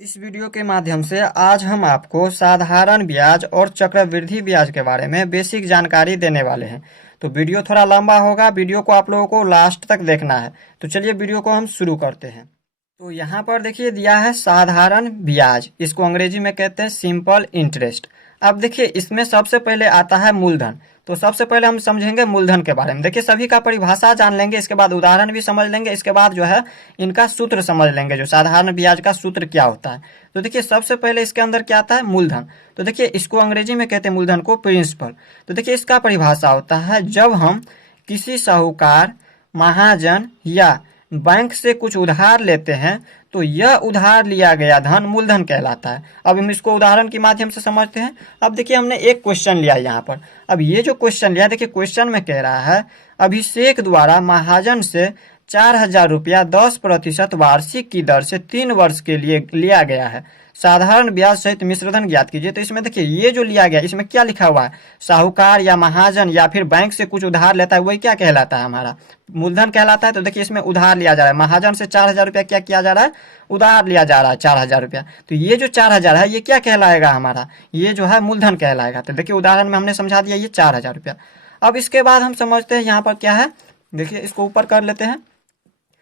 इस वीडियो के माध्यम से आज हम आपको साधारण ब्याज और चक्रवृद्धि ब्याज के बारे में बेसिक जानकारी देने वाले हैं। तो वीडियो थोड़ा लंबा होगा, वीडियो को आप लोगों को लास्ट तक देखना है। तो चलिए वीडियो को हम शुरू करते हैं। तो यहाँ पर देखिए दिया है साधारण ब्याज, इसको अंग्रेजी में कहते हैं सिंपल इंटरेस्ट। अब देखिए इसमें सबसे पहले आता है मूलधन। तो सबसे पहले हम समझेंगे मूलधन के बारे में। देखिए सभी का परिभाषा जान लेंगे, इसके बाद उदाहरण भी समझ लेंगे, इसके बाद जो है इनका सूत्र समझ लेंगे, जो साधारण ब्याज का सूत्र क्या होता है। तो देखिए सबसे पहले इसके अंदर क्या आता है, मूलधन। तो देखिए इसको अंग्रेजी में कहते हैं मूलधन को प्रिंसिपल। तो देखिए इसका परिभाषा होता है जब हम किसी साहूकार, महाजन या बैंक से कुछ उधार लेते हैं तो यह उधार लिया गया धन मूलधन कहलाता है। अब हम इसको उदाहरण के माध्यम से समझते हैं। अब देखिए हमने एक क्वेश्चन लिया यहाँ पर। अब ये जो क्वेश्चन लिया, देखिए क्वेश्चन में कह रहा है अभिषेक द्वारा महाजन से 4,000 रुपया 10% वार्षिक की दर से 3 वर्ष के लिए लिया गया है। साधारण ब्याज सहित मिश्रधन ज्ञात कीजिए। तो इसमें देखिए ये जो लिया गया, इसमें क्या लिखा हुआ है, साहूकार या महाजन या फिर बैंक से कुछ उधार लेता है, वही क्या कहलाता है, हमारा मूलधन कहलाता है। तो देखिए इसमें उधार लिया जा रहा है, महाजन से 4,000 रुपया क्या किया जा रहा है, उधार लिया जा रहा है 4,000 रुपया। तो ये जो 4,000 है ये क्या कहलाएगा, हमारा ये जो है मूलधन कहलाएगा। तो देखिए उदाहरण में हमने समझा दिया ये 4,000 रुपया। अब इसके बाद हम समझते हैं यहाँ पर क्या है। देखिए इसको ऊपर कर लेते हैं।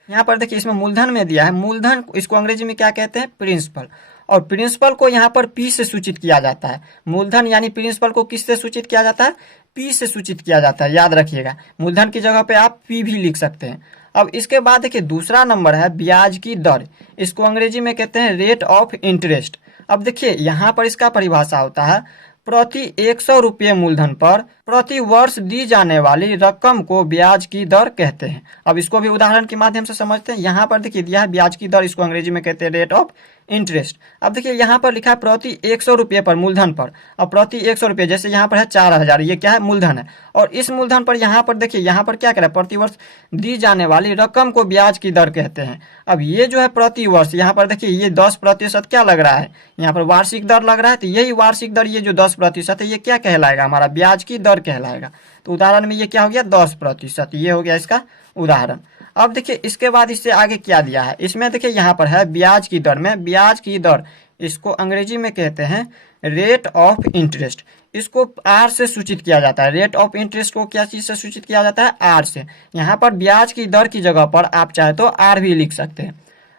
यहाँ पर देखिए इसमें मूलधन में दिया है, मूलधन इसको अंग्रेजी में क्या कहते हैं, प्रिंसिपल। और प्रिंसिपल को यहाँ पर पी से सूचित किया जाता है। मूलधन यानी प्रिंसिपल को किससे सूचित किया जाता है, पी से सूचित किया जाता है, याद रखिएगा। मूलधन की जगह पे आप पी भी लिख सकते हैं। अब इसके बाद देखिए दूसरा नंबर है ब्याज की दर, इसको अंग्रेजी में कहते हैं रेट ऑफ इंटरेस्ट। अब देखिए यहाँ पर इसका परिभाषा होता है प्रति 100 रुपये मूलधन पर प्रति वर्ष दी जाने वाली रकम को ब्याज की दर कहते हैं। अब इसको भी उदाहरण के माध्यम से समझते हैं। यहाँ पर देखिए दिया है ब्याज की दर, इसको अंग्रेजी में कहते हैं रेट ऑफ इंटरेस्ट। अब देखिए यहाँ पर लिखा है प्रति 100 रुपये पर मूलधन पर। अब प्रति 100 रुपये, जैसे यहाँ पर है 4,000, ये क्या है, मूलधन है। और इस मूलधन पर यहाँ पर देखिए यहाँ पर क्या करें, प्रति वर्ष दी जाने वाली रकम को ब्याज की दर कहते हैं। अब ये जो है प्रति वर्ष, यहाँ पर देखिए ये 10% क्या लग रहा है, यहाँ पर वार्षिक दर लग रहा है। तो यही वार्षिक दर, ये जो 10% है, ये क्या कहलाएगा, हमारा ब्याज की दर कहलाएगा। तो उदाहरण में ये क्या हो गया, 10%, ये हो गया इसका उदाहरण। अब देखिए इसके बाद इससे आगे क्या दिया है, इसमें देखिए यहाँ पर है ब्याज की दर में, ब्याज की दर इसको अंग्रेजी में कहते हैं रेट ऑफ इंटरेस्ट। इसको आर से सूचित किया जाता है। रेट ऑफ इंटरेस्ट को क्या चीज से सूचित किया जाता है, आर से। यहाँ पर ब्याज की दर की जगह पर आप चाहे तो आर भी लिख सकते हैं।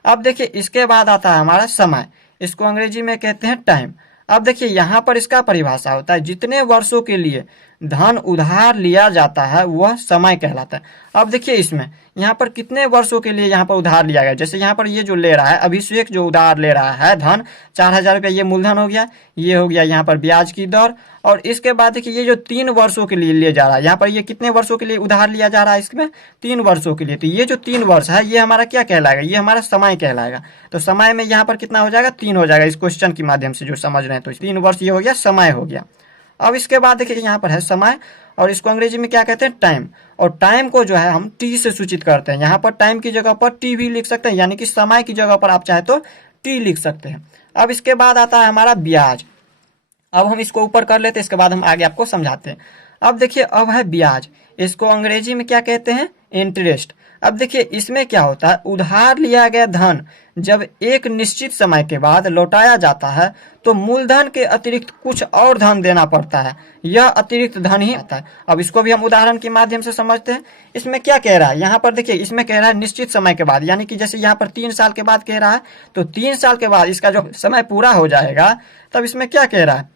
अब देखिए इसके बाद आता है हमारा समय, इसको अंग्रेजी में कहते हैं टाइम। अब देखिए यहाँ पर इसका परिभाषा होता है जितने वर्षों के लिए धन उधार लिया जाता है वह समय कहलाता है। अब देखिए इसमें यहाँ पर कितने वर्षों के लिए यहाँ पर उधार लिया गया, जैसे यहाँ पर ये जो ले रहा है अभिषेक, जो उधार ले रहा है धन 4,000 रुपया, ये मूलधन हो गया, ये हो गया यहाँ पर ब्याज की दर। और इसके बाद देखिए ये जो 3 वर्षों के लिए लिया जा रहा है, यहाँ पर ये कितने वर्षों के लिए उधार लिया जा रहा है, इसमें 3 वर्षों के लिए। तो ये जो 3 वर्ष है ये हमारा क्या कहलाएगा, ये हमारा समय कहलाएगा। तो समय में यहाँ पर कितना हो जाएगा, 3 हो जाएगा। इस क्वेश्चन की माध्यम से जो समझ रहे हैं, तो 3 वर्ष ये हो गया, समय हो गया। अब इसके बाद देखिए यहाँ पर है समय, और इसको अंग्रेजी में क्या कहते हैं, टाइम। और टाइम को जो है हम टी से सूचित करते हैं। यहाँ पर टाइम की जगह पर टी भी लिख सकते हैं, यानी कि समय की जगह पर आप चाहे तो टी लिख सकते हैं। अब इसके बाद आता है हमारा ब्याज। अब हम इसको ऊपर कर लेते हैं, इसके बाद हम आगे आपको समझाते हैं। अब देखिए अब है ब्याज, इसको अंग्रेजी में क्या कहते हैं, इंटरेस्ट। अब देखिए इसमें क्या होता है, उधार लिया गया धन जब एक निश्चित समय के बाद लौटाया जाता है तो मूलधन के अतिरिक्त कुछ और धन देना पड़ता है, यह अतिरिक्त धन ही आता है। अब इसको भी हम उदाहरण के माध्यम से समझते हैं। इसमें क्या कह रहा है, यहाँ पर देखिए इसमें कह रहा है निश्चित समय के बाद, यानी कि जैसे यहाँ पर 3 साल के बाद कह रहा है, तो 3 साल के बाद इसका जो समय पूरा हो जाएगा तब इसमें क्या कह रहा है,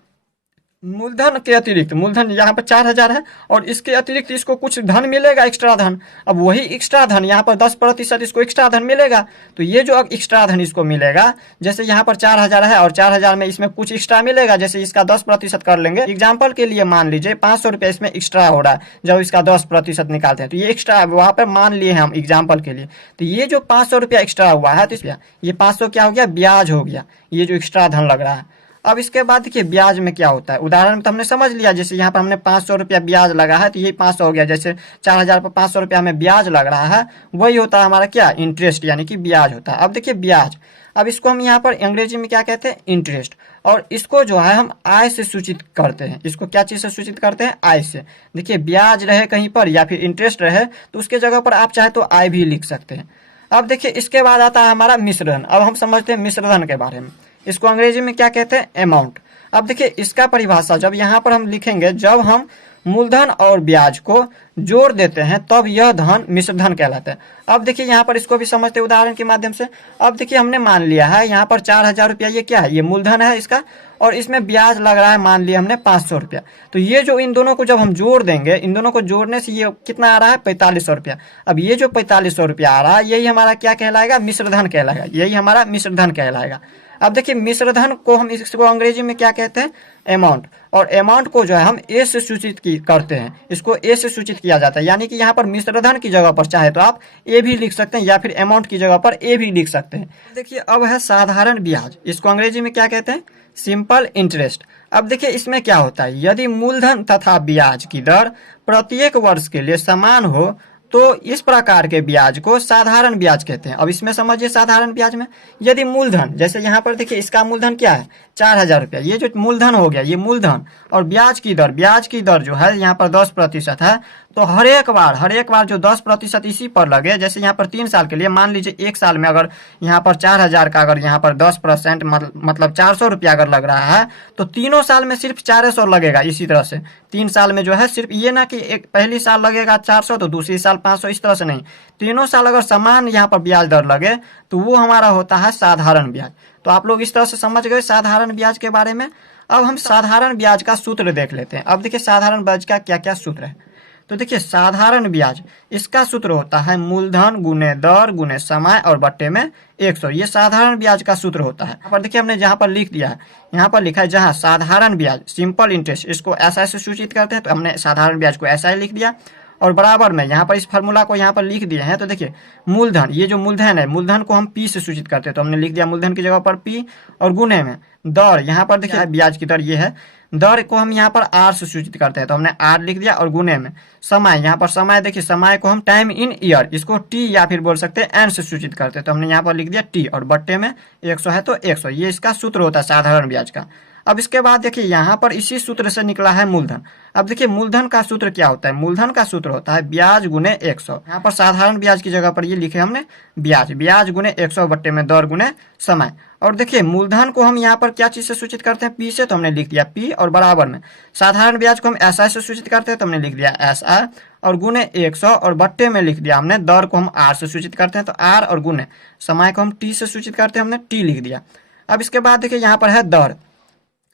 मूलधन के अतिरिक्त, मूलधन यहाँ पर 4,000 है और इसके अतिरिक्त इसको कुछ धन मिलेगा, एक्स्ट्रा धन। अब वही एक्स्ट्रा धन यहाँ पर 10% इसको एक्स्ट्रा धन मिलेगा। तो ये जो एक्स्ट्रा धन इसको मिलेगा, जैसे यहाँ पर 4,000 है और 4,000 में इसमें कुछ एक्स्ट्रा मिलेगा, जैसे इसका 10% कर लेंगे। एग्जाम्पल के लिए मान लीजिए 500 रुपये इसमें एक्स्ट्रा हो रहा है, जब इसका 10% निकालते हैं तो ये एक्स्ट्रा वहाँ पर मान लिए हम एग्जाम्पल के लिए। तो ये जो 500 रुपया एक्स्ट्रा हुआ है, तो ये 500 क्या हो गया, ब्याज हो गया, ये जो एक्स्ट्रा धन लग रहा है। अब इसके बाद देखिए ब्याज में क्या होता है, उदाहरण में तो हमने समझ लिया, जैसे यहाँ पर हमने 500 रुपया ब्याज लगा है तो यही 500 हो गया। जैसे 4,000 पर 500 रुपया हमें ब्याज लग रहा है, वही होता है हमारा क्या, इंटरेस्ट, यानी कि ब्याज होता है। अब देखिए ब्याज, अब इसको हम यहाँ पर अंग्रेजी में क्या कहते हैं, इंटरेस्ट। और इसको जो है हम आय से सूचित करते हैं। इसको क्या चीज से सूचित करते हैं, आय से। देखिए ब्याज रहे कहीं पर या फिर इंटरेस्ट रहे तो उसके जगह पर आप चाहे तो आय भी लिख सकते हैं। अब देखिए इसके बाद आता है हमारा मिश्रधन। अब हम समझते हैं मिश्रधन के बारे में। इसको अंग्रेजी में क्या कहते हैं, अमाउंट। अब देखिए इसका परिभाषा जब यहाँ पर हम लिखेंगे, जब हम मूलधन और ब्याज को जोड़ देते हैं तब यह धन मिश्र धन कहलाता है। अब देखिए यहाँ पर इसको भी समझते हैं उदाहरण के माध्यम से। अब देखिए हमने मान लिया है यहाँ पर 4,000 रुपया, ये क्या है, ये मूलधन है इसका, और इसमें ब्याज लग रहा है मान लिया हमने 500 रुपया। तो ये जो इन दोनों को जब हम जोड़ देंगे, इन दोनों को जोड़ने से ये कितना आ रहा है, 4500 रुपया। अब ये जो 4500 रुपया आ रहा है यही हमारा क्या कहलाएगा, मिश्र धन कहलाएगा, यही हमारा मिश्र धन कहलाएगा। अब देखिए मिश्र धन को हम इसको अंग्रेजी में क्या कहते हैं, अमाउंट। और अमाउंट को जो है हम ए से सूचित करते हैं, इसको ए से सूचित किया जाता है। यानी कि यहाँ पर मिश्र धन की जगह पर चाहे तो आप ए भी लिख सकते हैं या फिर अमाउंट की जगह पर ए भी लिख सकते हैं। देखिए अब है साधारण ब्याज, इसको अंग्रेजी में क्या कहते हैं, सिंपल इंटरेस्ट। अब देखिए इसमें क्या होता है, यदि मूलधन तथा ब्याज की दर प्रत्येक वर्ष के लिए समान हो तो इस प्रकार के ब्याज को साधारण ब्याज कहते हैं। अब इसमें समझिए साधारण ब्याज में यदि मूलधन, जैसे यहाँ पर देखिए इसका मूलधन क्या है, 4,000 रुपया, ये जो मूलधन हो गया ये मूलधन, और ब्याज की दर जो है यहाँ पर 10% है। तो हर एक बार जो 10% इसी पर लगे, जैसे यहाँ पर 3 साल के लिए मान लीजिए, एक साल में अगर यहाँ पर 4,000 का अगर यहाँ पर 10% मतलब 400 रुपया अगर लग रहा है तो तीनों साल में सिर्फ 400 लगेगा। इसी तरह से 3 साल में जो है सिर्फ ये ना कि एक पहली साल लगेगा 400 तो दूसरी साल 500, इस तरह से नहीं, तीनों साल अगर समान यहाँ पर ब्याज दर लगे तो वो हमारा होता है साधारण ब्याज। तो आप लोग इस तरह से समझ गए साधारण ब्याज के बारे में। अब हम साधारण ब्याज का सूत्र देख लेते हैं। अब देखिए साधारण ब्याज का क्या क्या सूत्र है। तो देखिए साधारण ब्याज, इसका सूत्र होता है मूलधन गुने दर गुने समय और बट्टे में 100। ये साधारण ब्याज का सूत्र होता है। यहाँ पर देखिए हमने जहाँ पर लिख दिया है, यहाँ पर लिखा है जहाँ साधारण ब्याज सिंपल इंटरेस्ट, इसको ऐसा से सूचित करते हैं तो हमने साधारण ब्याज को ऐसा ही लिख दिया। और बराबर में यहाँ पर इस फार्मूला को यहाँ पर लिख दिए हैं। तो देखिए मूलधन, ये जो मूलधन है, मूलधन को हम पी से सूचित करते हैं तो हमने लिख दिया मूलधन की जगह पर पी, और गुने में दर, यहाँ पर देखिए ब्याज की दर ये है, दर को हम यहाँ पर आर से सूचित करते हैं तो हमने आर लिख दिया, और गुने में समय, यहाँ पर समय देखिए समय को हम टाइम इन ईयर, इसको टी या फिर बोल सकते हैं एन से सूचित करते हैं तो हमने यहाँ पर लिख दिया टी, और बट्टे में 100 है तो 100। ये इसका सूत्र होता है साधारण ब्याज का। अब इसके बाद देखिए यहाँ पर इसी सूत्र से निकला है मूलधन। अब देखिए मूलधन का सूत्र क्या होता है, मूलधन का सूत्र होता है ब्याज गुने 100। यहाँ पर साधारण ब्याज की जगह पर ये लिखे हमने ब्याज गुने 100 बट्टे में दर गुने समय। और देखिए मूलधन को हम यहाँ पर क्या चीज से सूचित करते हैं, पी से, तो हमने लिख दिया पी, और बराबर में साधारण ब्याज को हम एसआई से सूचित करते हैं तो हमने लिख दिया एसआई, और गुने 100, और बट्टे में लिख दिया हमने दर को हम आर से सूचित करते हैं तो आर, और गुने समय को हम टी से सूचित करते हैं हमने टी लिख दिया। अब इसके बाद देखिए यहाँ पर है दर।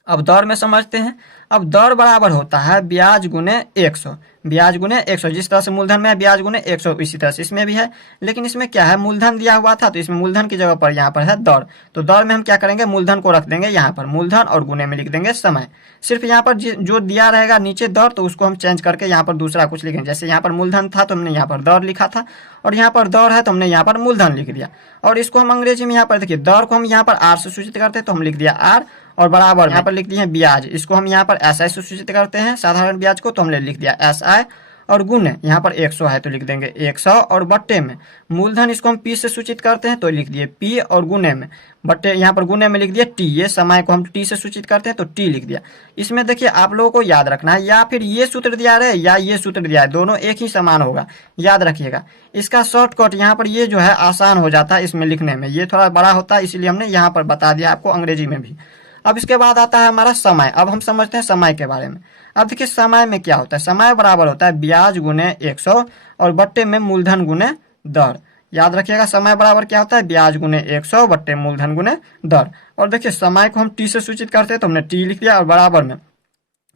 अब दर में समझते हैं। अब दर बराबर होता है ब्याज गुने 100, ब्याज गुने 100। जिस तरह से मूलधन में है ब्याज गुने 100, इसी तरह से इसमें भी है, लेकिन इसमें क्या है, मूलधन दिया हुआ था तो इसमें मूलधन की जगह पर यहाँ पर है दर। तो दर में हम क्या करेंगे, मूलधन को रख देंगे यहाँ पर मूलधन, और गुने में लिख देंगे समय। सिर्फ यहाँ पर जो दिया रहेगा नीचे दर, तो उसको हम चेंज करके यहाँ पर दूसरा कुछ लिखेंगे। जैसे यहाँ पर मूलधन था तो हमने यहाँ पर दर लिखा था, और यहाँ पर दर है तो हमने यहाँ पर मूलधन लिख दिया। और इसको हम अंग्रेजी में यहाँ पर देखिए दर को हम यहाँ पर आर से सूचित करते हैं तो हम लिख दिया आर, और बराबर यहाँ पर लिख दिए ब्याज, इसको हम यहाँ पर एसआई से सूचित करते हैं साधारण ब्याज को तो हमने लिख दिया एसआई, और गुने यहाँ पर 100 है तो लिख देंगे 100, और बट्टे में मूलधन इसको हम पी से सूचित करते हैं तो लिख दिए पी, और गुने में बट्टे यहाँ पर गुने में लिख दिया टी, ये समय को हम टी से सूचित करते हैं तो टी लिख दिया। इसमें देखिए आप लोगों को याद रखना है, या फिर ये सूत्र दिया रहे या ये सूत्र दिया है, दोनों एक ही समान होगा, याद रखिएगा। इसका शॉर्टकट यहाँ पर ये जो है आसान हो जाता है इसमें लिखने में, ये थोड़ा बड़ा होता है इसलिए हमने यहाँ पर बता दिया आपको अंग्रेजी में भी। अब इसके बाद आता है हमारा समय। अब हम समझते हैं समय के बारे में। अब देखिए समय में क्या होता है, समय बराबर होता है ब्याज गुने 100 और बट्टे में मूलधन गुने दर। याद रखिएगा समय बराबर क्या होता है, ब्याज गुने 100 बट्टे मूलधन गुने दर। और देखिए समय को हम टी से सूचित करते हैं तो हमने टी लिख दिया, और बराबर में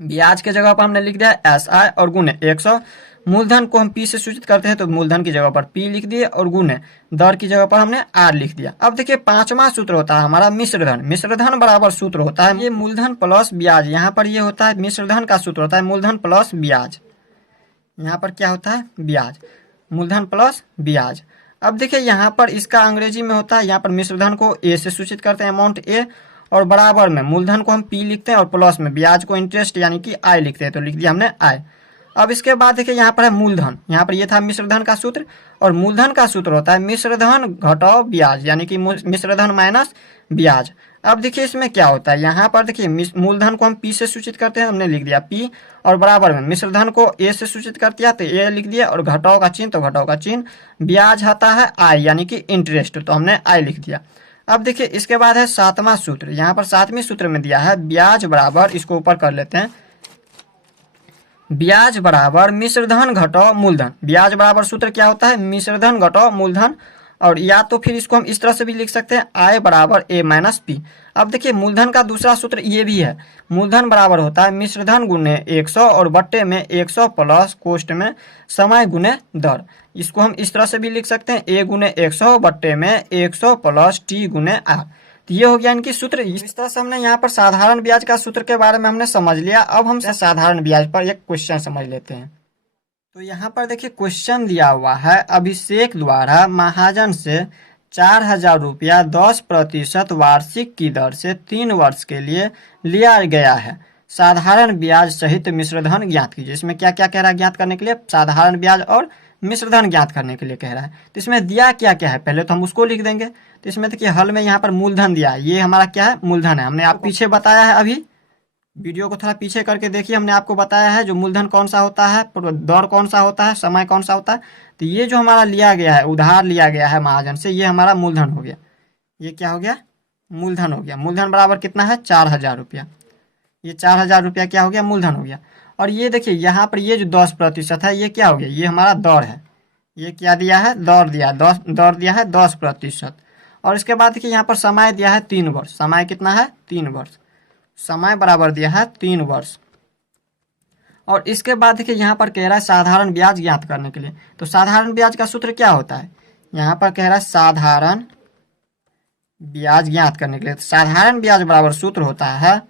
ब्याज के जगह पर हमने लिख दिया एस आई, और गुने 100। मूलधन को हम पी से सूचित करते हैं तो मूलधन की जगह पर पी लिख दिए, और गुने दर की जगह पर हमने आर लिख दिया। अब देखिए पांचवा सूत्र होता है हमारा मिश्रधन। मिश्रधन बराबर सूत्र होता है ये मूलधन प्लस ब्याज। यहाँ पर ये होता है मिश्रधन का सूत्र होता है मूलधन प्लस ब्याज। यहाँ पर क्या होता है, ब्याज, मूलधन प्लस ब्याज। अब देखिए यहाँ पर इसका अंग्रेजी में होता है, यहाँ पर मिश्रधन को ए से सूचित करते हैं अमाउंट ए, और बराबर में मूलधन को हम पी लिखते हैं और प्लस में ब्याज को इंटरेस्ट यानी कि आई लिखते हैं तो लिख दिया हमने आई। अब इसके बाद देखिए यहाँ पर है मूलधन। यहाँ पर ये था मिश्रधन का सूत्र, और मूलधन का सूत्र होता है मिश्रधन घटाओ ब्याज यानी कि मिश्रधन माइनस ब्याज। अब देखिए इसमें क्या होता है, यहाँ पर देखिए मूलधन को हम पी से सूचित करते हैं, हमने लिख दिया पी, और बराबर में मिश्रधन को ए से सूचित कर दिया तो ए लिख दिया, और घटाओ का चिन्ह तो घटाओ का चिन्ह, ब्याज आता है आई यानी कि इंटरेस्ट तो हमने आई लिख दिया। अब देखिए इसके बाद है सातवां सूत्र। यहाँ पर सातवें सूत्र में दिया है ब्याज बराबर, इसको ऊपर कर लेते हैं, ब्याज बराबर मिश्रधन घटाओ मूलधन। ब्याज बराबर सूत्र क्या होता है, मिश्रधन घटाओ मूलधन। और या तो फिर इसको हम इस तरह से भी लिख सकते हैं, आय बराबर ए माइनस पी। अब देखिए मूलधन का दूसरा सूत्र ये भी है, मूलधन बराबर होता है मिश्रधन गुने 100 और बट्टे में 100 प्लस कोष्ठ में समय गुने दर। इसको हम इस तरह से भी लिख सकते हैं, ए गुने 100 बट्टे में 100 प्लस टी गुने आर। तो ये हो गया इनकी सूत्र। इस तरह से हमने यहाँ पर साधारण ब्याज का सूत्र के बारे में हमने समझ लिया। अब हम साधारण ब्याज पर एक क्वेश्चन समझ लेते हैं। तो यहाँ पर देखिए क्वेश्चन दिया हुआ है, अभिषेक द्वारा महाजन से 4,000 रुपया 10% वार्षिक की दर से 3 वर्ष के लिए लिया गया है। साधारण ब्याज सहित मिश्रधन ज्ञात कीजिए। इसमें क्या क्या कह रहा है ज्ञात करने के लिए, साधारण ब्याज और मिश्रधन ज्ञात करने के लिए कह रहा है। तो इसमें दिया क्या क्या है, पहले तो हम उसको लिख देंगे। तो इसमें देखिए हल में यहाँ पर मूलधन दिया है, ये हमारा क्या है, मूलधन है। हमने आप पीछे बताया है, अभी वीडियो को थोड़ा पीछे करके देखिए, हमने आपको बताया है जो मूलधन कौन सा होता है, दर कौन सा होता है, समय कौन सा होता है। तो ये जो हमारा लिया गया है, उधार लिया गया है महाजन से, ये हमारा मूलधन हो गया। ये क्या हो गया, मूलधन हो गया। मूलधन बराबर कितना है, 4,000 रुपया। ये 4,000 रुपया क्या हो गया, मूलधन हो गया। और ये देखिए यहाँ पर ये जो 10% है, ये क्या हो गया, ये हमारा दर है। ये क्या दिया है, दर दिया, दर दिया है 10%। और इसके बाद देखिए यहाँ पर समय दिया है 3 वर्ष। समय कितना है, 3 वर्ष। समय बराबर दिया है 3 वर्ष। और इसके बाद देखिए यहाँ पर कह रहा है साधारण ब्याज ज्ञात करने के लिए। तो साधारण ब्याज का सूत्र क्या होता है, यहाँ पर कह रहा है साधारण ब्याज ज्ञात करने के लिए। तो साधारण ब्याज बराबर सूत्र होता है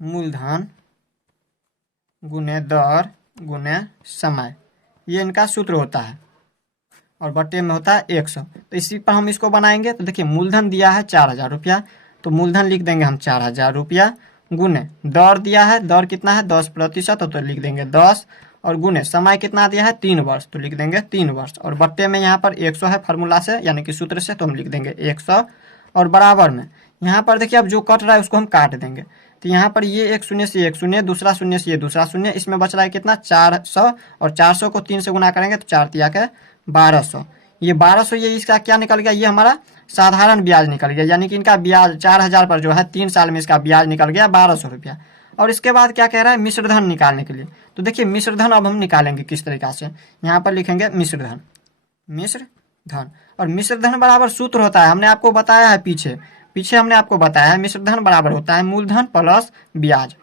मूलधन गुने दर गुने समय, ये इनका सूत्र होता है। और बट्टे में होता है 100। तो इसी पर हम इसको बनाएंगे। तो देखिए मूलधन दिया है 4,000 रुपया, तो मूलधन लिख देंगे हम 4,000 रुपया, गुने दर दिया है, दर कितना है 10%, तो लिख देंगे 10। और गुने समय कितना दिया है 3 वर्ष, तो लिख देंगे 3 वर्ष। और बट्टे में यहाँ पर 100 है फार्मूला से, यानी कि सूत्र से, तो हम लिख देंगे 100। और बराबर में यहाँ पर देखिए अब जो कट रहा है उसको हम काट देंगे। तो यहाँ पर ये एक शून्य से एक शून्य, दूसरा शून्य से ये दूसरा शून्य, इसमें बच रहा है कितना 400। और 400 को 3 से गुना करेंगे तो 4 तिया के 1200। ये 1200, ये इसका क्या निकल गया, ये हमारा साधारण ब्याज निकल गया। यानी कि इनका ब्याज 4,000 पर जो है 3 साल में इसका ब्याज निकल गया 1,200 रुपया। और इसके बाद क्या कह रहा है, मिश्रधन निकालने के लिए। तो देखिए मिश्रधन अब हम निकालेंगे किस तरीका से, यहाँ पर लिखेंगे मिश्रधन, मिश्रधन। और मिश्रधन बराबर सूत्र होता है, हमने आपको बताया है पीछे हमने आपको बताया है, मिश्रधन बराबर होता है मूलधन प्लस ब्याज,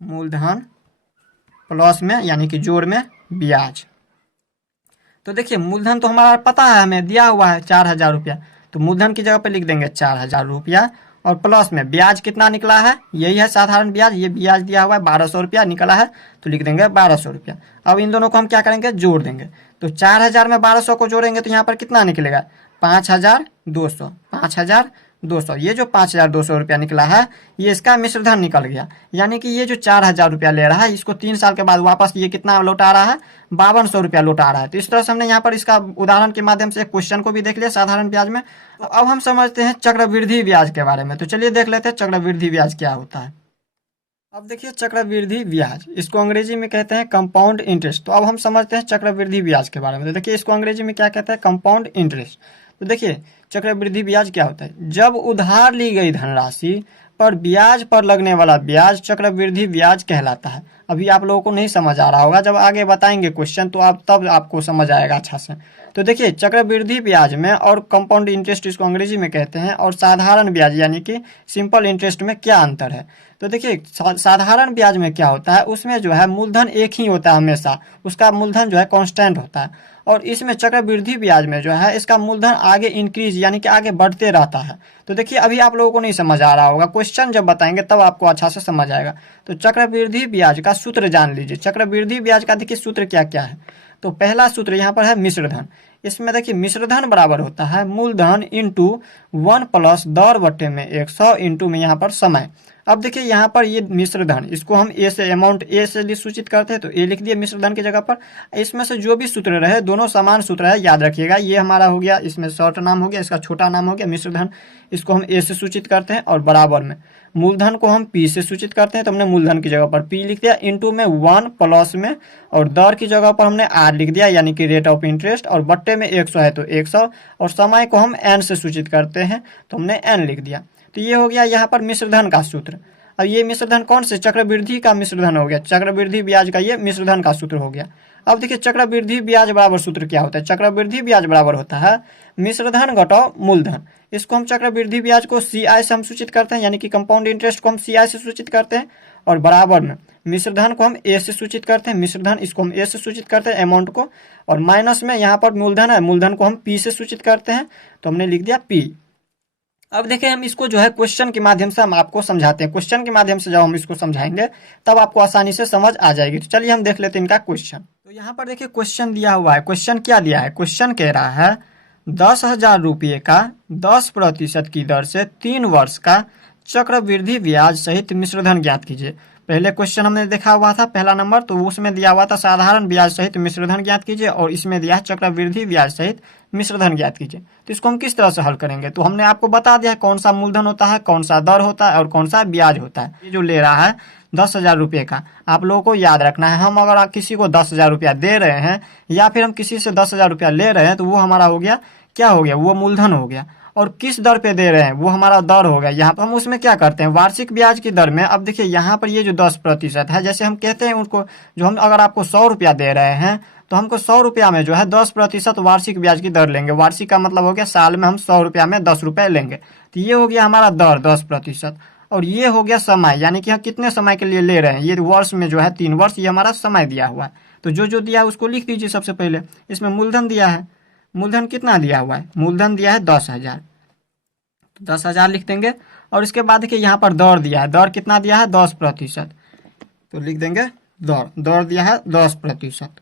मूलधन प्लस में यानी कि जोड़ में ब्याज। तो देखिए मूलधन तो हमारा पता है, हमें दिया हुआ है 4,000 रुपया, तो मूलधन की जगह पे लिख देंगे 4,000 रुपया। और प्लस में ब्याज कितना निकला है, यही है साधारण ब्याज, ये ब्याज दिया हुआ है 1,200 रुपया निकला है, तो लिख देंगे 1,200 रुपया। अब इन दोनों को हम क्या करेंगे, जोड़ देंगे। तो 4,000 में 1,200 को जोड़ेंगे तो यहाँ पर कितना निकलेगा, 5,200। 5,200, ये जो 5,200 रुपया निकला है, ये इसका मिश्रधन निकल गया। यानी कि ये जो 4,000 रुपया ले रहा है, इसको 3 साल के बाद वापस ये कितना लौटा रहा है, 5,200 रुपया लौटा रहा है। तो इस तरह से हमने यहाँ पर इसका उदाहरण के माध्यम से क्वेश्चन को भी देख लिया साधारण ब्याज में। तो अब हम समझते हैं चक्रवृद्धि ब्याज के बारे में। तो चलिए देख लेते हैं चक्रवृद्धि ब्याज क्या होता है। अब देखिए चक्रवृद्धि ब्याज, इसको अंग्रेजी में कहते हैं कंपाउंड इंटरेस्ट। तो अब हम समझते हैं चक्रवृद्धि ब्याज के बारे में। तो देखिए इसको अंग्रेजी में क्या कहते हैं, कंपाउंड इंटरेस्ट। तो देखिए चक्रवृद्धि ब्याज क्या होता है, जब उधार ली गई धनराशि पर ब्याज पर लगने वाला ब्याज चक्रवृद्धि ब्याज कहलाता है। अभी आप लोगों को नहीं समझ आ रहा होगा, जब आगे बताएंगे क्वेश्चन तो आप तब आपको समझ आएगा अच्छा से। तो देखिए चक्रवृद्धि ब्याज में और कंपाउंड इंटरेस्ट, इसको अंग्रेजी में कहते हैं, और साधारण ब्याज यानी कि सिंपल इंटरेस्ट में क्या अंतर है। तो देखिए साधारण ब्याज में क्या होता है, उसमें जो है मूलधन एक ही होता है हमेशा, उसका मूलधन जो है कांस्टेंट होता है। और इसमें चक्रवृद्धि ब्याज में जो है इसका मूलधन आगे इंक्रीज यानी कि आगे बढ़ते रहता है। तो देखिए अभी आप लोगों को नहीं समझ आ रहा होगा, क्वेश्चन जब बताएंगे तब आपको अच्छा से समझ आएगा। तो चक्रवृद्धि ब्याज का सूत्र जान लीजिए। चक्रवृद्धि ब्याज का देखिए सूत्र क्या क्या है। तो पहला सूत्र यहाँ पर है मिश्रधन। इसमें देखिए मिश्रधन बराबर होता है मूलधन इंटू 1 प्लस दर बट्टे में 100 इंटू में यहाँ पर समय। अब देखिए यहाँ पर ये मिश्रधन, इसको हम ए से अमाउंट ए से सूचित करते हैं, तो ए लिख दिए मिश्रधन की जगह पर। इसमें से जो भी सूत्र रहे दोनों समान सूत्र है, याद रखिएगा। ये हमारा हो गया, इसमें शॉर्ट नाम हो गया, इसका छोटा नाम हो गया मिश्रधन, इसको हम ए से सूचित करते हैं। और बराबर में मूलधन को हम पी से सूचित करते हैं, तो हमने मूलधन की जगह पर पी लिख दिया, इंटू में 1 प्लस में, और दर की जगह पर हमने आर लिख दिया यानी कि रेट ऑफ इंटरेस्ट, और बट्टे बट्टे में 100 है तो 100, और समय को हम n से सूचित करते हैं तो हमने n लिख दिया। तो ये हो गया यहाँ पर मिश्रधन का सूत्र। अब ये मिश्रधन कौन से, चक्रवृद्धि का मिश्रधन हो गया, चक्रवृद्धि ब्याज का ये मिश्रधन का सूत्र हो गया। अब देखिए चक्रवृद्धि ब्याज बराबर सूत्र क्या होता है, चक्रवृद्धि ब्याज बराबर होता है मिश्रधन घटाओ मूलधन। इसको हम चक्रवृद्धि ब्याज को CI से हम सूचित करते हैं, यानी कि कंपाउंड इंटरेस्ट को हम CI से सूचित करते हैं, और बराबर में मिश्रधन को हम A से सूचित करते हैं, मिश्रधन इसको हम A से सूचित करते हैं अमाउंट को, और माइनस में यहाँ पर मूलधन है, मूलधन को हम P से सूचित करते हैं, तो हमने लिख दिया P। अब देखें हम इसको जो है क्वेश्चन के माध्यम से हम आपको समझाते हैं, क्वेश्चन के माध्यम से जब हम इसको समझाएंगे तब आपको आसानी से समझ आ जाएगी। तो चलिए हम देख लेते हैं इनका क्वेश्चन। तो यहाँ पर देखिए क्वेश्चन दिया हुआ है, क्वेश्चन क्या दिया है, क्वेश्चन कह रहा है 10,000 रुपये का 10% की दर से 3 वर्ष का चक्रवृद्धि ब्याज सहित मिश्रधन ज्ञात कीजिए। पहले क्वेश्चन हमने देखा हुआ था पहला नंबर, तो उसमें दिया हुआ था साधारण ब्याज सहित मिश्रधन ज्ञात कीजिए, और इसमें दिया है चक्रवृद्धि ब्याज सहित मिश्रधन ज्ञात कीजिए। तो इसको हम किस तरह से हल करेंगे, तो हमने आपको बता दिया कौन सा मूलधन होता है, कौन सा दर होता है और कौन सा ब्याज होता है। ये जो ले रहा है 10,000 रुपये का, आप लोगों को याद रखना है, हम अगर किसी को 10,000 रुपया दे रहे हैं या फिर हम किसी से 10,000 रुपया ले रहे हैं तो वो हमारा हो गया, क्या हो गया, वो मूलधन हो गया। और किस दर पे दे रहे हैं वो हमारा दर हो गया। यहाँ पर हम उसमें क्या करते हैं, वार्षिक ब्याज की दर में। अब देखिए यहाँ पर ये जो 10% है, जैसे हम कहते हैं उनको, जो हम अगर आपको 100 रुपया दे रहे हैं तो हमको 100 रुपया में जो है 10% वार्षिक ब्याज की दर लेंगे। वार्षिक का मतलब हो गया साल में हम 100 रुपया में 10 रुपये लेंगे, तो ये हो गया हमारा दर 10%। और ये हो गया समय, यानी कि हम कितने समय के लिए ले रहे हैं, ये वर्ष में जो है 3 वर्ष, ये हमारा समय दिया हुआ है। तो जो जो दिया है उसको लिख दीजिए। सबसे पहले इसमें मूलधन दिया है, मूलधन कितना दिया हुआ है, मूलधन दिया है 10,000, 10,000 लिख देंगे। और इसके बाद देखिए यहाँ पर दर दिया है, दर कितना दिया है 10%, तो लिख देंगे दर, दर दिया है 10%।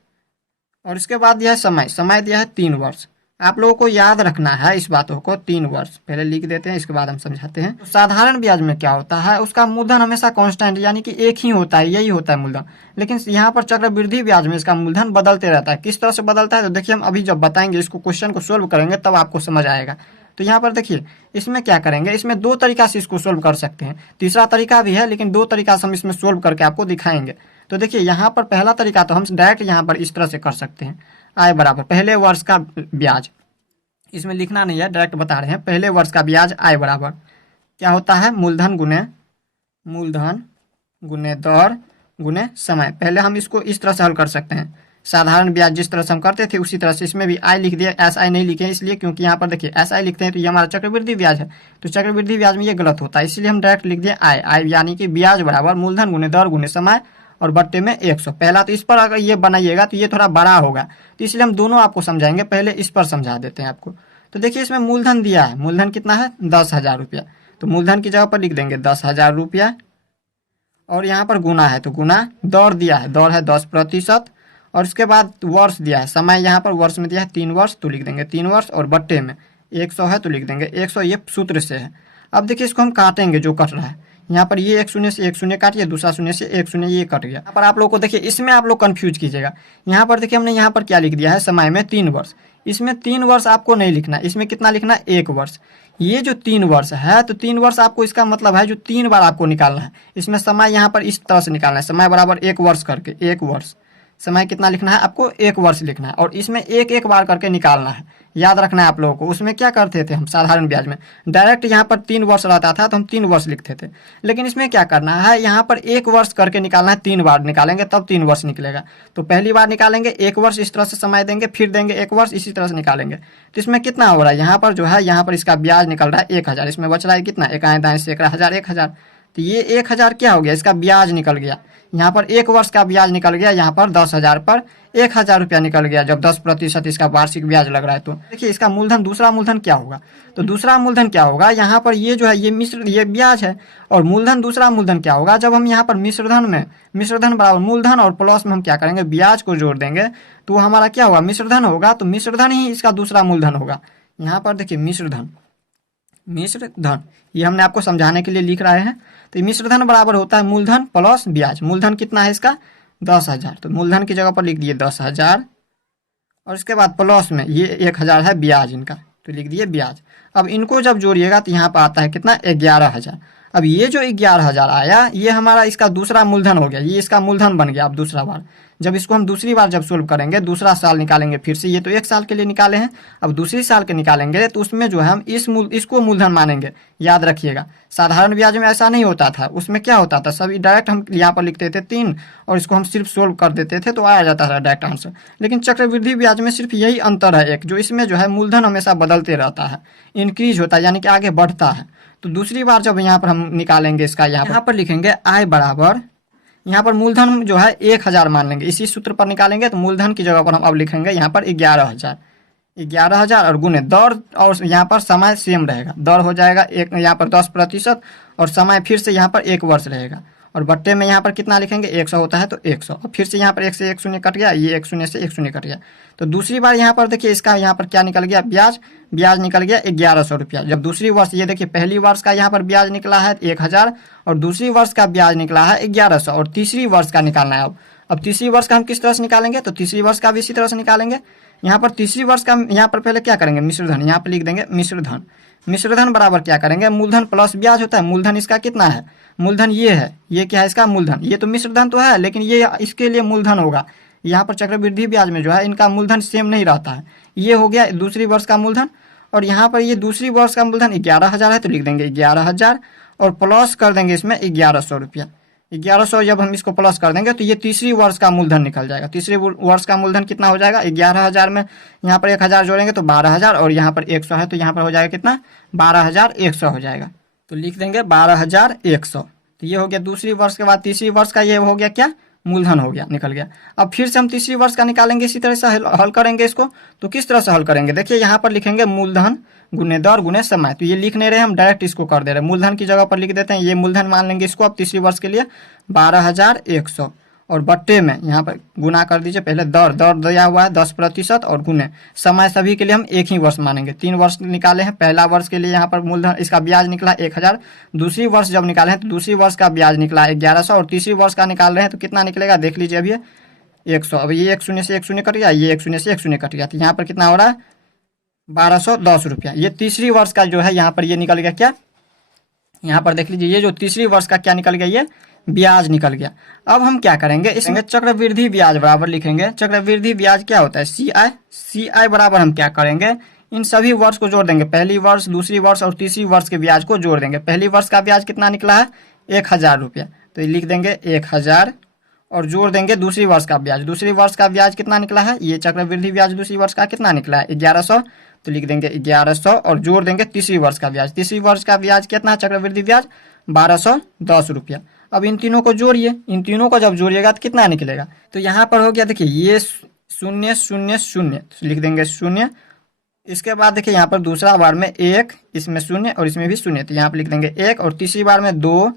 और इसके बाद दिया है समय, समय दिया है 3 वर्ष। आप लोगों को याद रखना है इस बातों को, 3 वर्ष पहले लिख देते हैं, इसके बाद हम समझाते हैं। तो साधारण ब्याज में क्या होता है, उसका मूलधन हमेशा कांस्टेंट यानी कि एक ही होता है, यही होता है मूलधन। लेकिन यहाँ पर चक्रवृद्धि ब्याज में इसका मूलधन बदलते रहता है। किस तरह से बदलता है तो देखिए हम अभी जब बताएंगे, इसको क्वेश्चन को सोल्व करेंगे तब आपको समझ आएगा। तो यहाँ पर देखिए इसमें क्या करेंगे, इसमें 2 तरीका से इसको सोल्व कर सकते हैं, तीसरा तरीका भी है लेकिन 2 तरीका से हम इसमें सोल्व करके आपको दिखाएंगे। तो देखिए यहाँ पर पहला तरीका तो हम डायरेक्ट यहाँ पर इस तरह से कर सकते हैं, आय बराबर पहले वर्ष का ब्याज, इसमें लिखना नहीं है, डायरेक्ट बता रहे हैं। पहले वर्ष का ब्याज आय बराबर क्या होता है, मूलधन गुने दर गुने समय। पहले हम इसको इस तरह से हल कर सकते हैं, साधारण ब्याज जिस तरह से हम करते थे उसी तरह से इसमें भी आय लिख दिया, SI नहीं लिखे इसलिए क्योंकि यहाँ पर देखिए SI लिखते हैं तो ये हमारा चक्रवृद्धि ब्याज है, तो चक्रवृद्धि ब्याज में ये गलत होता है, इसलिए हम डायरेक्ट लिख दिए आय, आय यानी कि ब्याज बराबर मूलधन गुने दर गुने समय और बट्टे में 100। पहला तो इस पर अगर ये बनाइएगा तो ये थोड़ा बड़ा होगा, तो इसलिए हम दोनों आपको समझाएंगे, पहले इस पर समझा देते हैं आपको। तो देखिए इसमें मूलधन दिया है, मूलधन कितना है 10,000 रुपया, तो मूलधन की जगह पर लिख देंगे 10,000 रुपया, और यहाँ पर गुना है तो गुना, दर दिया है, दर है 10%, और इसके बाद वर्ष दिया है, समय यहाँ पर वर्ष में दिया है 3 वर्ष, तो लिख देंगे 3 वर्ष, और बट्टे में 100 है तो लिख देंगे 100, ये सूत्र से है। अब देखिए इसको हम काटेंगे, जो कट रहा है यहाँ पर ये 1 शून्य से 1 शून्य काटिए, दूसरा शून्य से 1 शून्य, ये कट गया। यहाँ पर आप लोग को देखिए इसमें आप लोग कंफ्यूज कीजिएगा, यहाँ पर देखिए हमने यहाँ पर क्या लिख दिया है, समय में 3 वर्ष, इसमें 3 वर्ष आपको नहीं लिखना, इसमें कितना लिखना है 1 वर्ष। ये जो 3 वर्ष है तो 3 वर्ष आपको, इसका मतलब है जो 3 बार आपको निकालना है, इसमें समय यहाँ पर इस तरह से निकालना है, समय बराबर 1 वर्ष करके, 1 वर्ष, समय कितना लिखना है आपको 1 वर्ष लिखना है, और इसमें एक एक बार करके निकालना है, याद रखना है आप लोगों को। उसमें क्या करते थे हम साधारण ब्याज में, डायरेक्ट यहाँ पर 3 वर्ष रहता था तो हम 3 वर्ष लिखते थे, लेकिन इसमें क्या करना है, यहाँ पर 1 वर्ष करके निकालना है, 3 बार निकालेंगे तब 3 वर्ष निकलेगा। तो पहली बार निकालेंगे 1 वर्ष, इस तरह से समय देंगे, फिर देंगे 1 वर्ष, इसी तरह से निकालेंगे। तो इसमें कितना हो रहा है, यहाँ पर जो है यहाँ पर इसका ब्याज निकल रहा है 1,000, इसमें बच रहा है कितना, एक आए दाएं से 1,000 1,000, तो ये 1,000 क्या हो गया, इसका ब्याज निकल गया। यहाँ पर 1 वर्ष का ब्याज निकल गया, यहाँ पर 10,000 पर 1,000 रुपया निकल गया, जब 10% इसका वार्षिक ब्याज लग रहा है। तो देखिए इसका मूलधन, दूसरा मूलधन क्या होगा, तो दूसरा मूलधन क्या होगा, यहाँ पर ये जो है ये ब्याज है, और मूलधन दूसरा मूलधन क्या होगा, जब हम यहाँ पर मिश्रधन बराबर मूलधन और प्लस में हम क्या करेंगे, ब्याज को जोड़ देंगे तो हमारा क्या होगा, मिश्रधन होगा, तो मिश्रधन ही इसका दूसरा मूलधन होगा। यहाँ पर देखिए मिश्रधन, ये हमने आपको समझाने के लिए लिख रहे हैं। तो मिश्रधन बराबर होता है मूलधन प्लस ब्याज। मूलधन कितना है इसका 10,000, तो मूलधन की जगह पर लिख दिए 10,000, और इसके बाद प्लस में ये 1,000 है ब्याज इनका, तो लिख दिए ब्याज। अब इनको जब जोड़िएगा तो यहाँ पर आता है कितना 11,000। अब ये जो 11,000 आया, ये हमारा इसका दूसरा मूलधन हो गया, ये इसका मूलधन बन गया। अब दूसरा बार जब इसको हम दूसरी बार जब सोल्व करेंगे, दूसरा साल निकालेंगे फिर से, ये तो 1 साल के लिए निकाले हैं, अब दूसरी साल के निकालेंगे तो उसमें जो है हम इसको मूलधन मानेंगे। याद रखिएगा, साधारण ब्याज में ऐसा नहीं होता था, उसमें क्या होता था, सभी डायरेक्ट हम यहाँ पर लिखते थे 3 और इसको हम सिर्फ सोल्व कर देते थे तो आ जाता था डायरेक्ट आंसर। लेकिन चक्रवृद्धि ब्याज में सिर्फ यही अंतर है एक, जो इसमें जो है मूलधन हमेशा बदलते रहता है, इंक्रीज होता है, यानी कि आगे बढ़ता है। तो दूसरी बार जब यहाँ पर हम निकालेंगे इसका, यहाँ पर लिखेंगे आय बराबर, यहाँ पर मूलधन जो है 1,000 मान लेंगे, इसी सूत्र पर निकालेंगे तो मूलधन की जगह पर हम अब लिखेंगे यहाँ पर 11,000, 11,000 और गुने दर, और यहाँ पर समय सेम रहेगा, दर हो जाएगा एक, यहाँ पर 10% और समय फिर से यहाँ पर 1 वर्ष रहेगा, और बट्टे में यहाँ पर कितना लिखेंगे 100 होता है तो 100, और फिर से यहाँ पर 1 से 1 शून्य कट गया, ये 1 शून्य से 1 शून्य कट गया। तो दूसरी बार यहाँ पर देखिए इसका यहाँ पर क्या निकल गया, ब्याज निकल गया 1,100 रुपया। जब दूसरी वर्ष, ये देखिए पहली वर्ष का यहाँ पर ब्याज निकला है 1,000 और दूसरी वर्ष का ब्याज निकला है 1,100 और तीसरी वर्ष का निकालना है। अब तीसरी वर्ष का हम किस तरह से निकालेंगे, तो तीसरी वर्ष का भी इसी तरह से निकालेंगे। यहाँ पर तीसरी वर्ष का यहाँ पर पहले क्या करेंगे, मिश्रधन, यहाँ पर लिख देंगे मिश्रधन। मिश्रधन बराबर क्या करेंगे, मूलधन प्लस ब्याज होता है। मूलधन इसका कितना है, मूलधन ये है, ये क्या है इसका मूलधन, ये तो मिश्रधन तो है लेकिन ये इसके लिए मूलधन होगा। यहाँ पर चक्रवृद्धि ब्याज में जो है इनका मूलधन सेम नहीं रहता है। ये हो गया दूसरी वर्ष का मूलधन, और यहाँ पर ये दूसरी वर्ष का मूलधन 11,000 है तो लिख देंगे 11,000 और प्लस कर देंगे इसमें 1,100 रुपया। 1,100 जब हम इसको प्लस कर देंगे तो ये तीसरी वर्ष का मूलधन निकल जाएगा। तीसरी वर्ष का मूलधन कितना हो जाएगा, 11,000 में यहाँ पर 1,000 जोड़ेंगे तो 12,000 और यहाँ पर 100 है तो यहाँ पर हो जाएगा कितना, 12,100 हो जाएगा। तो लिख देंगे 12,100। तो ये हो गया दूसरी वर्ष के बाद तीसरी वर्ष का, ये हो गया क्या, मूलधन हो गया, निकल गया। अब फिर से हम तीसरी वर्ष का निकालेंगे, इसी तरह से हल करेंगे इसको। तो किस तरह से हल करेंगे, देखिए यहाँ पर लिखेंगे मूलधन गुने दर गुने समय। तो ये लिख नहीं रहे हम, डायरेक्ट इसको कर दे रहे हैं, मूलधन की जगह पर लिख देते हैं, ये मूलधन मान लेंगे इसको अब तीसरी वर्ष के लिए 12,100 और बट्टे में यहाँ पर गुना कर दीजिए, पहले दर दिया हुआ है 10% और गुने समय, सभी के लिए हम एक ही वर्ष मानेंगे। 3 वर्ष निकाले हैं, पहला वर्ष के लिए यहाँ पर मूलधन इसका ब्याज निकला 1,000, दूसरी वर्ष जब निकाले हैं तो दूसरी वर्ष का ब्याज निकला 1,100 और तीसरी वर्ष का निकाल रहे हैं तो कितना निकलेगा देख लीजिए अभी 100। अब ये 1 शून्य से 1 शून्य कट गया, ये 1 शून्य से 1 शून्य कट गया, तो यहाँ पर कितना हो रहा है 1,210 रुपया। ये तीसरी वर्ष का जो है यहाँ पर ये निकल गया क्या, यहाँ पर देख लीजिए ये जो तीसरी वर्ष का क्या निकल गया, ये ब्याज निकल गया। अब हम क्या करेंगे, इसमें चक्रवृद्धि ब्याज बराबर लिखेंगे। चक्रवृद्धि ब्याज क्या होता है, CI बराबर हम क्या करेंगे, इन सभी वर्ष को जोड़ देंगे, पहली वर्ष दूसरी वर्ष और तीसरी वर्ष के ब्याज को जोड़ देंगे। पहली वर्ष का ब्याज कितना निकला है 1,000 रुपया, तो लिख देंगे 1,000 और जोड़ देंगे दूसरी वर्ष का ब्याज। दूसरी वर्ष का ब्याज कितना निकला है, ये चक्रवृद्धि ब्याज दूसरी वर्ष का कितना निकला है 1,100, तो लिख देंगे 1,100 और जोड़ देंगे तीसरी वर्ष का ब्याज। तीसरी वर्ष का ब्याज कितना है चक्रवृद्धि ब्याज 1,210 रुपया। अब इन तीनों को जोड़िए, इन तीनों को जब जोड़िएगा तो कितना निकलेगा, तो यहाँ पर हो गया देखिए ये 0 0 0, तो लिख देंगे 0। इसके बाद देखिए यहाँ पर दूसरा बार में 1, इसमें 0 और इसमें भी 0, तो यहाँ पर लिख देंगे 1 और तीसरी बार में 2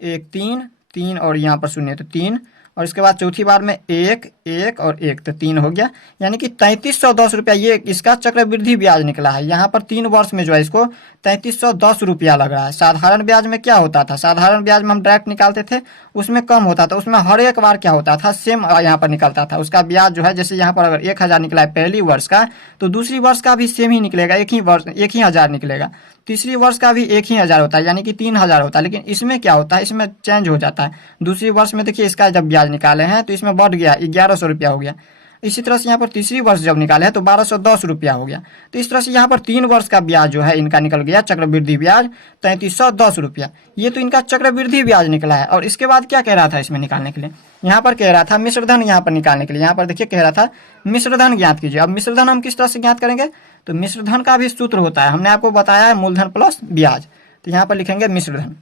1 3 और यहाँ पर 0 तो 3 और इसके बाद चौथी बार में 1 1 और 1 तो 3 हो गया, यानी कि 3,310 रुपया ये इसका चक्रवृद्धि ब्याज निकला है। यहाँ पर 3 वर्ष में जो है इसको 3,310 रुपया लग रहा है। साधारण ब्याज में क्या होता था, साधारण ब्याज में हम डायरेक्ट निकालते थे, उसमें कम होता था, उसमें हर एक बार क्या होता था सेम यहाँ पर निकलता था उसका ब्याज जो है। जैसे यहाँ पर अगर 1,000 निकला है पहली वर्ष का, तो दूसरी वर्ष का भी सेम ही निकलेगा, एक ही 1,000 निकलेगा। तीसरी वर्ष का भी 1,000 होता है, यानी कि 3,000 होता है। लेकिन इसमें क्या होता है, इसमें चेंज हो जाता है। दूसरी वर्ष में देखिए इसका जब ब्याज निकाले हैं तो इसमें बढ़ गया 1,100 रुपया हो गया। इसी तरह से यहाँ पर तीसरी वर्ष जब निकाले हैं तो 1,210 रुपया हो गया। तो इस तरह से यहाँ पर 3 वर्ष का ब्याज जो है इनका निकल गया चक्रवृद्धि ब्याज 3,310 रुपया। ये तो इनका चक्रवृद्धि ब्याज निकला है। और इसके बाद क्या कह रहा था इसमें निकालने के लिए, यहाँ पर कह रहा था मिश्रधन यहाँ पर निकालने के लिए। यहाँ पर देखिए कह रहा था मिश्रधन ज्ञात कीजिए। अब मिश्रधन हम किस तरह से ज्ञात करेंगे, तो मिश्रधन का भी सूत्र होता है, हमने आपको बताया है मूलधन प्लस ब्याज। तो यहाँ पर लिखेंगे मिश्रधन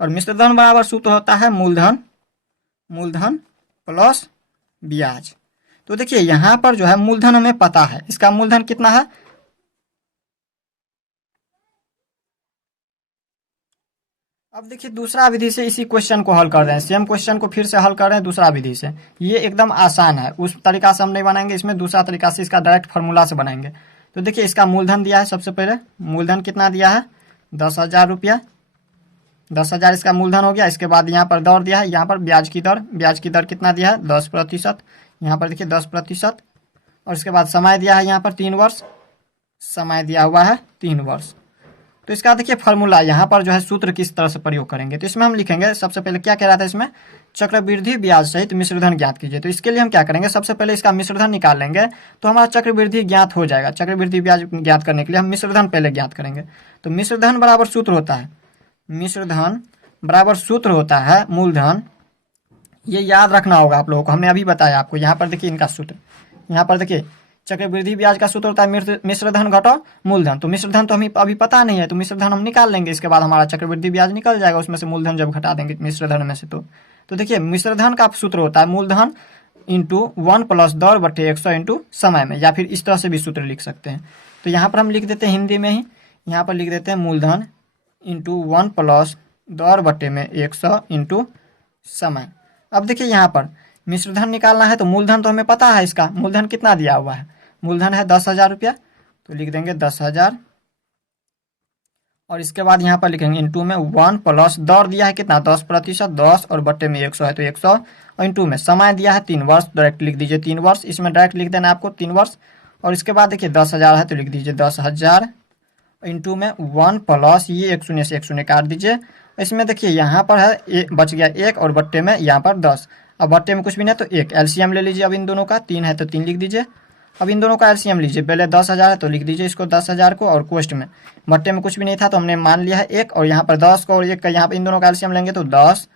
और मिश्रधन बराबर सूत्र होता है मूलधन प्लस ब्याज। तो देखिए यहाँ पर जो है मूलधन हमें पता है, इसका मूलधन कितना है, अब देखिए दूसरा विधि से इसी क्वेश्चन को हल कर रहे हैं। सेम क्वेश्चन को फिर से हल कर रहे हैं दूसरा विधि से। ये एकदम आसान है, उस तरीका से हम नहीं बनाएंगे, इसमें दूसरा तरीका से इसका डायरेक्ट फार्मूला से बनाएंगे। तो देखिए इसका मूलधन दिया है, सबसे पहले मूलधन कितना दिया है 10,000 रुपया, 10,000 इसका मूलधन हो गया। इसके बाद यहाँ पर दर दिया है, यहाँ पर ब्याज की दर कितना दिया है 10%, यहाँ पर देखिए 10%। और इसके बाद समय दिया है यहाँ पर 3 वर्ष, समय दिया हुआ है 3 वर्ष। तो इसका देखिए फार्मूला यहाँ पर जो है सूत्र किस तरह से प्रयोग करेंगे। तो इसमें हम लिखेंगे, सबसे पहले क्या कह रहा था इसमें, चक्रवृद्धि ब्याज सहित मिश्रधन ज्ञात कीजिए। तो इसके लिए हम क्या करेंगे, सबसे पहले इसका मिश्रधन निकाल लेंगे तो हमारा चक्रवृद्धि ज्ञात हो जाएगा। चक्रवृद्धि ब्याज ज्ञात करने के लिए हम मिश्रधन पहले ज्ञात करेंगे। तो मिश्रधन बराबर सूत्र होता है, मिश्रधन बराबर सूत्र होता है मूलधन। ये याद रखना होगा आप लोगों को, हमने अभी बताया आपको। यहाँ पर देखिए इनका सूत्र, यहाँ पर देखिए चक्रवृद्धि ब्याज का सूत्र होता है मिश्रधन घटाओ मूलधन। तो मिश्रधन तो हमें अभी पता नहीं है, तो मिश्रधन हम निकाल लेंगे, इसके बाद हमारा चक्रवृद्धि ब्याज निकल जाएगा उसमें से मूलधन जब घटा देंगे मिश्रधन में से। तो देखिए मिश्रधन का सूत्र होता है मूलधन इंटू 1 + दर बटे 100 इंटू समय में, या फिर इस तरह से भी सूत्र लिख सकते हैं। तो यहाँ पर हम लिख देते हैं हिंदी में ही, यहाँ पर लिख देते हैं मूलधन इंटू 1 + दर बटे में 100 इंटू समय। अब देखिए यहाँ पर मिश्रधन निकालना है तो मूलधन तो हमें पता है, इसका मूलधन कितना दिया हुआ है, मूलधन है 10,000 रुपया। तो लिख देंगे 10,000 और इसके बाद यहाँ पर लिखेंगे इंटू में 1 + दर दिया है कितना 10%, 10 और बट्टे में 100 है तो 100, और इंटू में समय दिया है 3 वर्ष, डायरेक्ट लिख दीजिए 3 वर्ष, इसमें डायरेक्ट लिख देना आपको 3 वर्ष। और इसके बाद देखिए 10,000 है तो लिख दीजिए 10,000 इंटू में 1 + ये 1 शून्य से 1 शून्य काट दीजिए। इसमें देखिए यहाँ पर है बच गया 1 और बट्टे में यहाँ पर 10, अब बट्टे में कुछ भी नहीं तो 1, एलसीएम ले लीजिए अब इन दोनों का, 3 है तो 3 लिख दीजिए। अब इन दोनों का एलसीएम लीजिए, पहले 10,000 है तो लिख दीजिए इसको 10,000 को, और कोष्ट में बट्टे में कुछ भी नहीं था तो हमने मान लिया है 1, और यहाँ पर 10 को और 1 का यहाँ पर इन दोनों का एलसीएम लेंगे तो 10।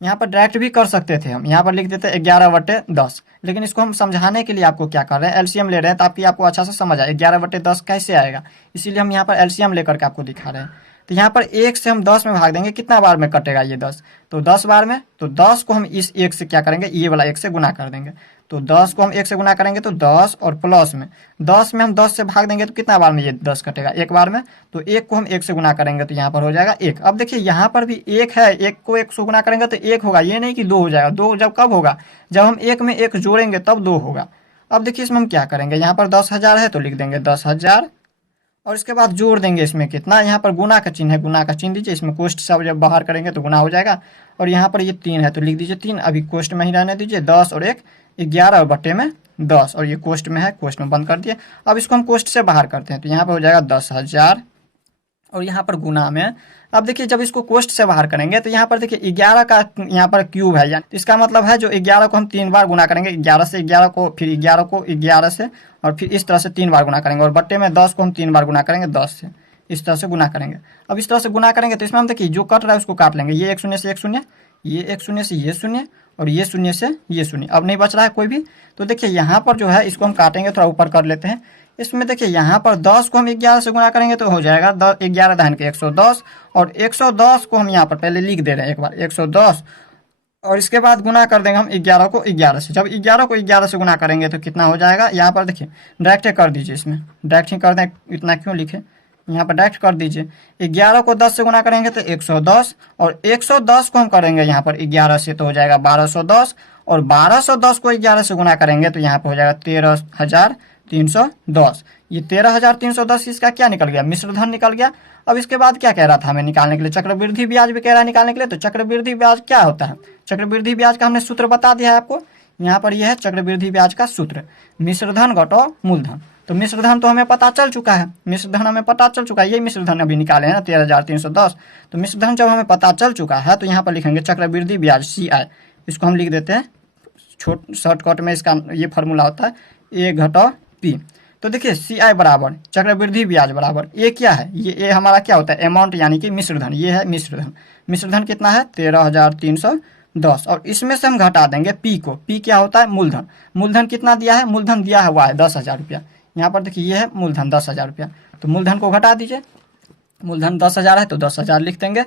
यहाँ पर डायरेक्ट भी कर सकते थे हम, यहाँ पर लिख देते 11/10, लेकिन इसको हम समझाने के लिए आपको क्या कर रहे हैं, एलसीएम ले रहे हैं ताकि आपको अच्छा से समझ आए 11/10 कैसे आएगा, इसीलिए हम यहाँ पर एलसीएम लेकर के आपको दिखा रहे हैं। तो यहाँ पर 1 से हम 10 में भाग देंगे, कितना बार में कटेगा ये 10, तो 10 बार में। तो 10 को हम इस 1 से क्या करेंगे, ये वाला 1 से गुना कर देंगे। तो 10 को हम 1 से गुना करेंगे तो 10, और प्लस में 10 में हम 10 से भाग देंगे तो कितना बार में ये 10 कटेगा, 1 बार में। तो 1 को हम 1 से गुना करेंगे तो यहाँ पर हो जाएगा 1। अब देखिए यहाँ पर भी 1 है, 1 को 1 से गुना करेंगे तो 1 होगा, ये नहीं कि 2 हो जाएगा। 2 जब कब होगा, जब हम 1 में 1 जोड़ेंगे तब 2 होगा। अब देखिए इसमें हम क्या करेंगे, यहाँ पर 10,000 है तो लिख देंगे 10,000, और इसके बाद जोड़ देंगे इसमें कितना, यहाँ पर गुना का चिन्ह है, गुना का चिन्ह दीजिए, इसमें कोष्ट सब जब बाहर करेंगे तो गुना हो जाएगा। और यहाँ पर ये 3 है तो लिख दीजिए 3, अभी कोष्ट में ही रहने दीजिए, 10 और 1 11 और बट्टे में 10, और ये कोष्ट में है, कोष्ट में बंद कर दिए। अब इसको हम कोष्ट से बाहर करते हैं तो यहाँ पर हो जाएगा 10,000 और यहाँ पर गुना में। अब देखिए जब इसको कोष्ट से बाहर करेंगे तो यहाँ पर देखिए 11 का यहाँ पर क्यूब है, यानी इसका मतलब है जो 11 को हम 3 बार गुना करेंगे, 11 से 11 को, फिर 11 को 11 से, और फिर इस तरह से 3 बार गुना करेंगे, और बट्टे में 10 को हम 3 बार गुना करेंगे 10 से, इस तरह से गुना करेंगे। अब इस तरह से गुना करेंगे तो इसमें हम देखिए जो कट रहा है उसको काट लेंगे, ये 1 शून्य से 1 शून्य, ये 1 शून्य से ये शून्य, और ये शून्य से ये शून्य, अब नहीं बच रहा है कोई भी। तो देखिए यहाँ पर जो है इसको हम काटेंगे, थोड़ा ऊपर कर लेते हैं। इसमें देखिए यहाँ पर 10 को हम 11 से गुना करेंगे तो हो जाएगा 11 दहन के 110, और 110 को हम यहाँ पर पहले लिख दे रहे हैं एक बार 110, और इसके बाद गुना कर देंगे हम 11 को 11 से। जब 11 को 11 से गुना करेंगे तो कितना हो जाएगा, यहाँ पर देखिए डायरेक्ट कर दीजिए, इसमें डायरेक्ट ही कर दें, इतना क्यों लिखे, यहाँ पर डायरेक्ट कर दीजिए। 11 को 10 से गुना करेंगे तो 110, और 110 को हम करेंगे यहाँ पर 11 से तो हो जाएगा 1210, और 1210 को 11 से गुना करेंगे तो यहाँ पर हो जाएगा 13,310। ये 13,310 इसका क्या निकल गया, मिश्रधन निकल गया। अब इसके बाद क्या कह रहा था हमें निकालने के लिए, चक्रवृद्धि ब्याज भी कह रहा है निकालने के लिए। तो चक्रवृद्धि ब्याज क्या होता है, चक्रवृद्धि ब्याज का हमने सूत्र बता दिया है आपको, यहाँ पर यह है चक्रवृद्धि ब्याज का सूत्र, मिश्रधन घटाओ मूलधन। तो मिश्रधन तो हमें पता चल चुका है, मिश्रधन हमें पता चल चुका है, यही मिश्रधन अभी निकाले हैं ना 13,310। तो मिश्रधन जब हमें पता चल चुका है तो यहाँ पर लिखेंगे चक्रवृद्धि ब्याज CI, इसको हम लिख देते हैं शॉर्टकट में, इसका ये फार्मूला होता है A घटाओ P। तो देखिए CI बराबर चक्रवृद्धि ब्याज बराबर A क्या है, ये A हमारा क्या होता है, अमाउंट यानी कि मिश्रधन, ये है मिश्रधन। मिश्रधन कितना है 13,310, और इसमें से हम घटा देंगे P को, P क्या होता है मूलधन। मूलधन कितना दिया है, मूलधन दिया हुआ है 10,000 रुपया, यहाँ पर देखिए ये है मूलधन 10,000 रुपया। तो मूलधन को घटा दीजिए, मूलधन 10,000 है तो 10,000 लिख देंगे,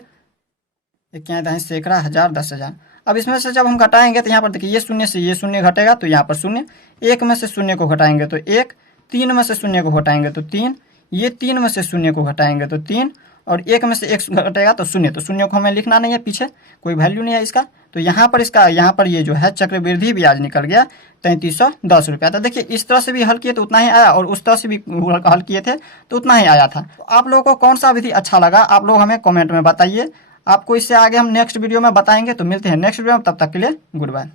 एक क्या है सैकड़ा हज़ार 10,000। अब इसमें से जब हम घटाएंगे तो यहाँ पर देखिए ये शून्य से ये शून्य घटेगा तो यहाँ पर शून्य, 1 में से शून्य को घटाएंगे तो 1, 3 में से शून्य को घटाएंगे तो 3, ये 3 में से शून्य को घटाएंगे तो 3, और 1 में से 1 घटेगा तो शून्य। तो शून्य को हमें लिखना नहीं है, पीछे कोई वैल्यू नहीं है इसका। तो यहाँ पर इसका यहाँ पर ये जो है चक्रवृद्धि ब्याज निकल गया 3,310 रुपया। तो देखिए इस तरह से भी हल किए तो उतना ही आया, और उस तरह से भी हल किए थे तो उतना ही आया था। तो आप लोगों को कौन सा विधि अच्छा लगा आप लोग हमें कमेंट में बताइए। आपको इससे आगे हम नेक्स्ट वीडियो में बताएंगे। तो मिलते हैं नेक्स्ट वीडियो में, तब तक के लिए गुड बाय।